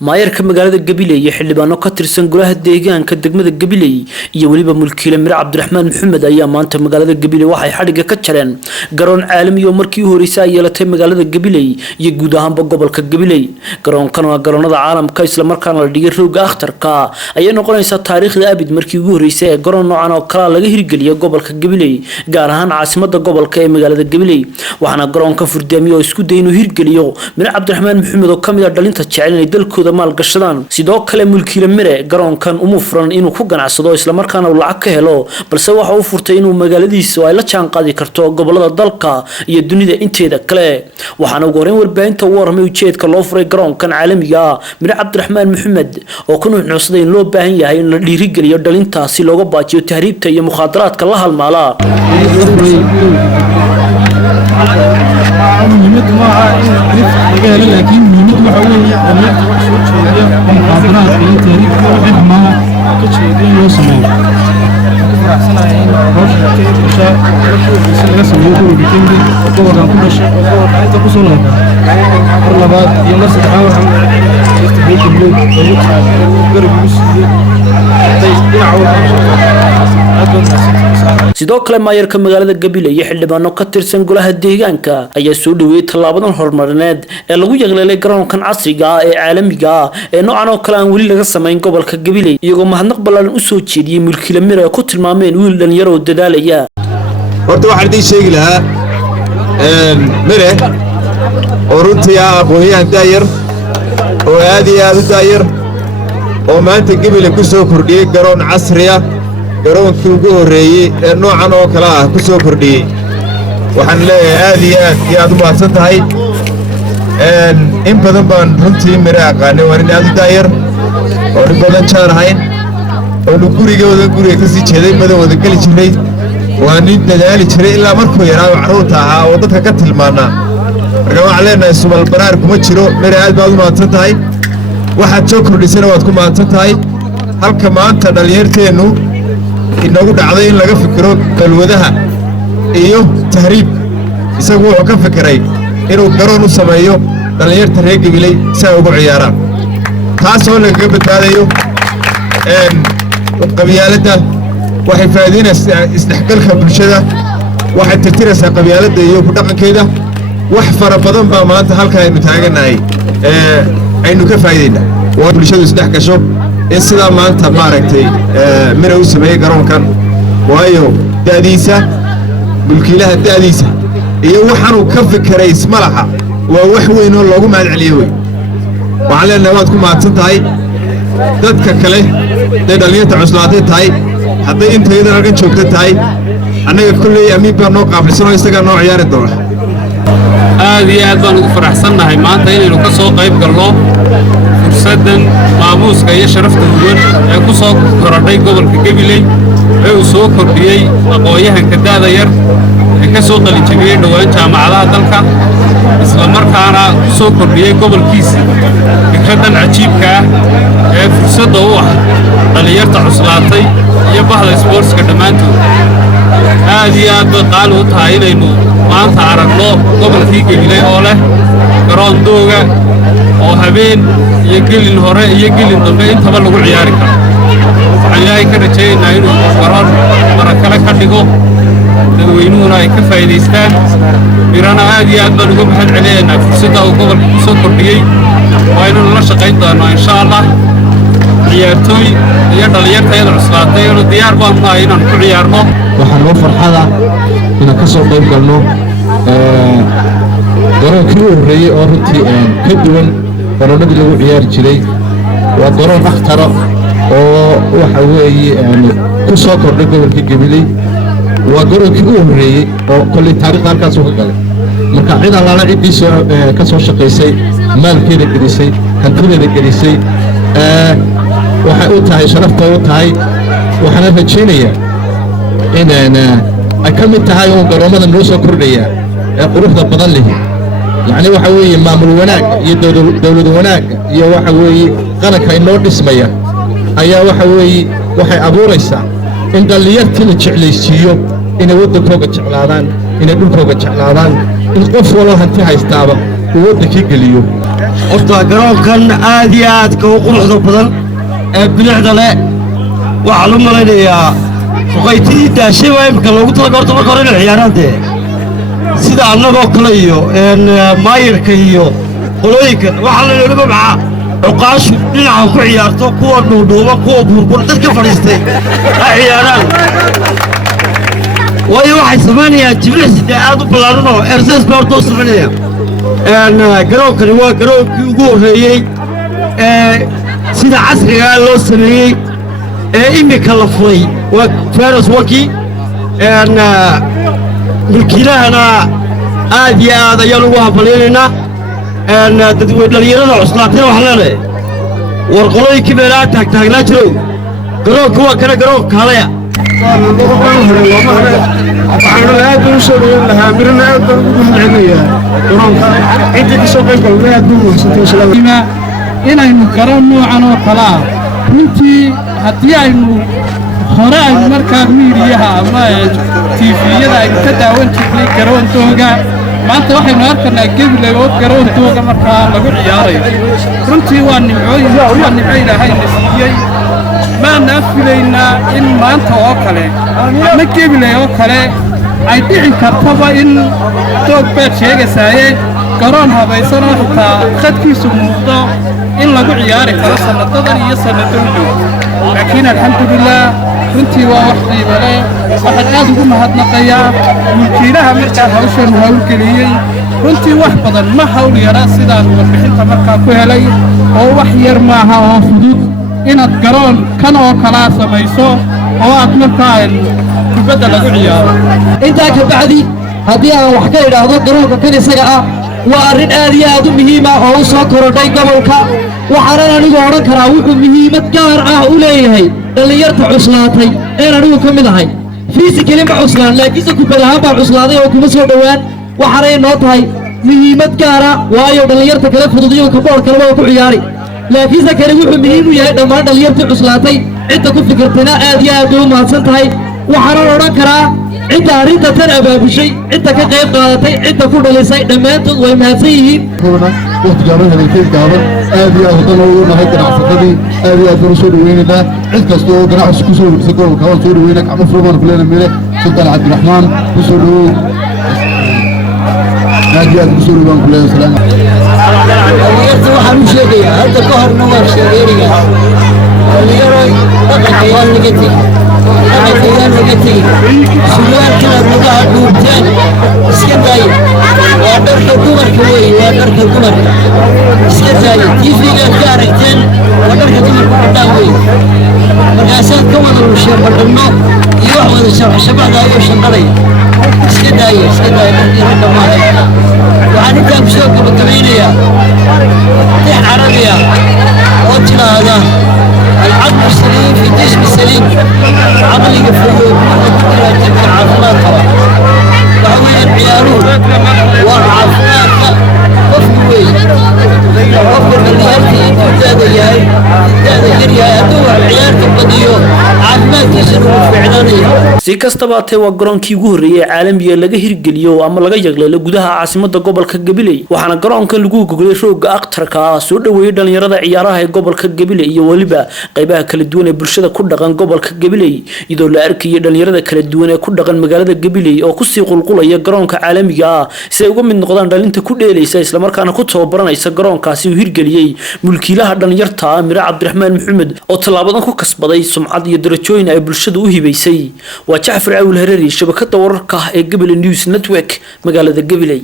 maayarka magaalada Gabiley iyo xildhibaano ka tirsan golaha deegaanka degmada Gabiley iyo waliba mulkiile Mir Cabdiraxmaan Maxamed ayaa maanta magaalada Gabiley waxay xadhiga ka jareen garoon caalami oo markii horeysay ay yeelatay magaalada Gabiley iyo guud ahaanba gobolka Gabiley garoonkan waa garoonada caalamka isla markaana la dhigay rooga akhtarka ayay noqonaysaa taariikhda abid markii ugu horeysay ee garoon noocan oo kala laga hirgeliyo gobolka Gabiley gaar ahaan caasimadda gobolka ee magaalada Gabiley waxaana garoonka furdaamiyo oo isku day inuu hirgeliyo Mir Cabdiraxmaan Maxamed oo kamid ah dhalinta jecel inay dalkooda maal gashadaan sidoo kale mulkiile Mire garoonkan uma furan inuu ku ganacsado isla markaana uu lacag ka helo balse waxa uu furtay inuu magaaladiisa ay la jaan qaadi karto gobolada dalka iyo dunida inteeda kale waxaana ugu horreyn warbaahinta u warmay ujeedka loo furay garoonkan caalamiga Mir Cabdiraxmaan Maxamed oo ku nuuxnuuxsaday in loo baahan yahay in la dhiirigeliyo dhalinta si looga baajiyo tahriibta iyo mukhaadaraadka la halmaala sidoo kale maayarka magaalada Gabiley iyo xildhibaano ka tirsan golaha deegaanka ayaa soo dhaweeyay talaabadan horumarineed ee lagu yaqleelay garoonkan casriga ah ee caalamiga ah ee noocan oo kale aan wali laga sameyn gobolka Gabiley iyagoo mahadnaq ballaaran u soo jeediyay mulkiile Mir ay ku tilmaameen wiil dhalinyaro oo dadaalaya horta waxaan idin sheegi lahaa Mire oo runtii aqoonyahan daayar oo aad iyo aad u daayar oo maanta Gabiley ku soo kordhiyay garoon casri ah garoonkii ugu horeeyay ee noocan oo kala ah ku soo kordhiyay waxaan leeyahay aad iyo aad u mahadsan tahay in badan baan runtii Mire aqaanay waan aad u daayar oo in badan jaarahayn oo guriga ka sii jeeday badan wada gali jiray waan in dadaali jiray ilaa markuu yaraa carruurta ahaa oo dadka ka tilmaanaa marka waxaan leenahay sumal baraar kuma jiro Mire aad baad u mahadsan tahay waxaad soo kordhisana waad ku mahadsan tahay halka maanta dhalinyarteenu inagu dhacday in laga fikiro balwadaha iyo tahriib isagu wuxuu ka fikiray inuu garoon u sameeyo dhalinyarta reer Gabiley si ay ugu ciyaaraan taasoo laga badbaadayo qabyaaladda waxay faa'iideynaysaa isdhexgalka bulshada waxay tirtiraysaa qabyaaladda iyo ku dhaqankeeda wax fara badan baa maanta halka aynu taaganahay aynu ka faa'iideynaa waa bulshadu isdhex gasho in sidaa maanta maaragtay Mire u sameeyay garoonkan waayo da'diisa mulkiilaha da'diisa iyo waxaanu ka fikiray ismalaha waa wax weyn oo loogu mahad celiyo way waxaan leenahay waad ku mahadsan tahay dadka kale ee dhalinyarta cuslaatay tahay hadday intayada halkan joogta tahay annaga kulley amiin baa noo qaafilsan oo isaga noo ciyaari doona aad iyo aad baan ugu faraxsannahay maanta inaynu ka soo qayb galno fursadan maamuuska iyo sharafta duwan ee ku soo korodhay gobolka Gabiley ee uu soo kordhiyay aqoonyahanka daada yar ee ka soo qalinjabiyay dhawaan jaamacadaha dalka isla markaana ku soo kordhiyay gobolkiisa fikradan cajiibka ah ee fursadda u ah dhalinyarta cuslaatay iyo bahda sportska dhammaantood aad iyo aad bay qaali u tahay inaynu maanta aragno gobolkii Gabiley oo leh garoon dooga oo habeen iyo gelin hore iyo gelin dambe intaba lagu ciyaari karo waxaan ilaahay ka rajaynaynaa inuu garoon marakale ka dhigo dadweynuhuna ay ka faa'iidaystaan Mirana aad iyo aad baan uga mahad celinaynaa fursadda uu gobolka ku soo kordhiyey waa inuu la shaqayn doono insha Allah ciyaartooy iyo dhalinyartayada cuslaatay oo diyaar baan nahay inaan ku ciyaarno waxaan noo farxada inaan ka soo qayb galno garoonkii u horreeyay oo runtii ka duwan garoonadii lagu ciyaari jiray waa garoon akhtara oo waxa weeye ku soo kordhay gobolka Gabiley waa garoonkii u horreeyay oo kolley taariikhda halkaas uga galay marka cid allaala ciddii ka soo shaqaysay maalkeeda gelisay hantideeda gelisay waxay u tahay sharafta u tahay waxaan rajaynayaa in ay ka mid tahay oo garoomada noo soo kordhaya ee quruxda badan leh يعني waxa weeye maamul wanaag iyo dawlad wanaag iyo waxa weeye qaranka inoo dhismaya ayaa waxa weeye waxay abuuraysaa in dhalinyartii la jeclaysiiyo inay wadankooda jeclaadaan inay dhulkooda jeclaadaan in qof walba hanti haystaaba uu wadankii geliyo horta garoonkan aad iyo aadka u quruxda badan ee bilicda leh waxaa loo malaynayaa fuqaytidii daashay waa imika loogu talaga horta marka hore inay ciyaaraan dee sida annagoo kale iyo maayirka iyo qolooyinkan waxaa la yidhi maxaa cuqaashu dhinaca ku ciyaarto kuwa dhuudhuuba kuwa buurbur dadka fadhiistay ha ciyaaraan waayo waxay samaynayaan jimicsi dee aad u ballaaran oo ersees baa horta u samaynaya garoonkani waa garoonkii ugu horreeyey ee sida casrigaa loo sameeyey ee imika la furay waa faros waki mulkiilahana aad iyo aad ayaan ugu hambalyaynaynaa dhalinyarada cuslaatayna waxaan leenahay war qolooyinkii meelaha taagtaagnaa jirow garoonka waa kana garoonka kaalaya waxaan aad u soo dhaweyn lahaa mirana aad baan ugu mahadcelinayaa garoonka intii ka soo qayb galnay aad buu mahadsantahay inaynu garoon noocan oo kale ah runtii haddii aynu hore aynu markaa miidiyaha ama tiifiyada aynu ka daawan jirnay garoontooga maanta waxaynu arkanaa Gabiley oo garoontooga markaa lagu ciyaarayo runtii waa nimco ilaahay na siiyey maana filaynaa in maanta oo kale ama Gabiley oo kale ay dhici kartaba in doog baad sheegaysaaye garoon habaysan oo xitaa khadkiisu muuqdo in lagu ciyaari karo sanadadan iyo sanadoodu laakiin alxamdulillah runtii waa wax qiimo leh waxaan aad ugu mahadnaqayaa mulkiilaha markaa hawshan hawlgeliyey runtii wax badan ma hawl yara sidaan warbixinta markaa ku helay oo wax yar maaha oo fudud inaad garoon kan oo kalaa samayso oo aad markaa kubadda lagu ciyaaro intaa ka bacdi haddii aan wax ka idhaahdo garoonka kan isaga ah waa arrin aad iyo aad u muhiim ah oo u soo korodhay gobolka waxaanan anigu odhan karaa wuxuu muhiimad gaar ah u leeyahay dhallinyarta cuslaatay een anigu ka mid ahay fiisikali ma cuslaan laakiinse kubad ahaan baa cuslaaday oo kuma soo dhowaan waxaanay noo tahay muhiimad gaara waayo dhallinyarta kale fudud iyo kaboor kaleba oo ku ciyaari laakiinse kale wuxuu muhiim u yahay dhammaan dhallinyartii cuslaatay cidda ku fikirtayna aad iyo aad bay u mahadsan tahay waxaanan odhan karaa cidda arrinta tan abaabushay cidda ka qayb qaadatay cidda ku dhalisay dhammaantood way mahadsan yihiin waqtigaaba helayteen gaaban aad iyo aad haddana ugu nahay ganacsatadii aad iyo aad baan u soo dhaweynaynaa cid kasta oo ganacsi ku soo wareegsa gobolka waan soo dhaweynaa gacmo furmaan kuleena mile sultaan cabdiraxmaan ku soo dhawow aad iyo aad ku soo dhawaan kuleena salaam dhalinyarta waxaan u sheegayaa hadda ka horna waan sheegaynayaa dhalinyaro dhaqanka yaan laga tegin surwaalkina lugaha dhuubteen iska daaye waa dharka dumarka weeye waa dharka dumarka iska daaye tiifigaad ka aragteen waa dharka dumarka badhaan weeye markaasaad ka wada lusheen badhanno iyo wax wada shabacda ayuu shanqadaya iska daaye dharkii ragga maaha waxaan intaa ku soo gabagabaynayaa tix carabiya oo tidhaahda العقل السليم في الجسم السليم عقلي يفيد إلى تلك العافمات فهوية عيارون وعافمات وفقوي وفق اللي يأتي تداد ياي أدوى العيار تبديو عافمات يسروا في عدانية si kastaba haatee waa garoonkii ugu horreeyay ee caalamiga laga hirgeliyo ama laga yagleelo gudaha caasimadda gobolka Gabiley waxaana garoonkan lagu gogolay rooga akhtarka soo dhaweeyay dhalinyarada ciyaaraha ee gobolka Gabiley iyo waliba qaybaha kala duwan ee bulshada ku dhaqan gobolka Gabiley iyadoo la arkayay dhalinyarada kala duwan ee ku dhaqan magaalada Gabiley oo ku sii qulqulaya garoonka caalamiga ah si ay uga mid noqdaan dhalinta ku dheelaysa isla markaana ku tababaranaysa garoonkaasi uu hirgeliyay mulkiilaha dhalinyarta Mira Cabdiraxmaan Maxamed oo talaabadan ku kasbaday sumcad iyo darajooyin ay bulshada u hibaysay وجعفر عول هرري شبكة ورقة قبل نيوز نتورك مقالة قبلي